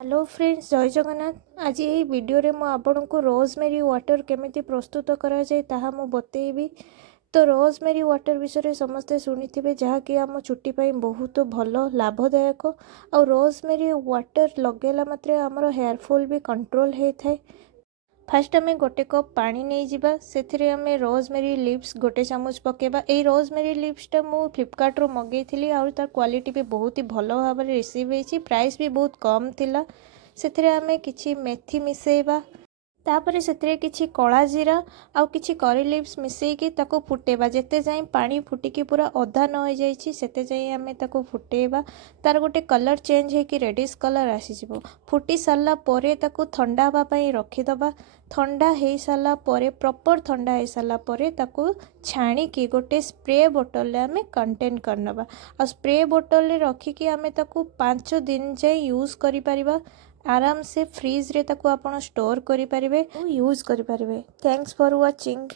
Hello friends, जय जगन्नाथ। आज ये वीडियो रे मु आपनको रोजमेरी वाटर केमिति प्रस्तुत करा जाए ताहा मु बतेइबी। तो रोजमेरी वाटर विषय समस्ते शुणिथिबे, जहाँकि आम चुट्टी पाई बहुत भल लाभदायक। आ रोजमेरी वाटर लगेला मात्रे आमर हेयर फॉल भी कंट्रोल होता है। फास्ट आम गोटे कप पानी नहीं जावा, से आम रोजमेरी लिप्स गोटे चामच पकेबा। ए रोजमेरी लिप्सटा मु फ्लिपकार्ट रो मगई थी और तार क्वालिटी भी बहुत ही भल भाव में रिसीव होती। प्राइस भी बहुत कम थिला। से आम किछि मेथी मिसेबा, तापर से किछि कला जीरा आउ किछि करी लिप्स मिसेकी ताको फुटेबा। जेते जाए पानी फुटिकी पूरा अधा न हो जाइछि सेते जाए आमे ताको फुटेबा। तार गोटे कलर चेंज होकी रेडिश कलर आसीजिवो। फुटी सारला परे ताको ठंडा हवा पई रखिदबा। ठंडा हो सारा परे, प्रॉपर ठंडा हो सारा परे ताको छाणिकी गोटे स्प्रे बोतल रे आमे कंटेन करनबा। आ स्प्रे बोतल रे रखिकी आमे ताको 5 दिन जाए यूज करि परिबा। आराम से फ्रिज रे ताको आपण स्टोर करि परिबे, यूज करि परिबे। Thanks for watching.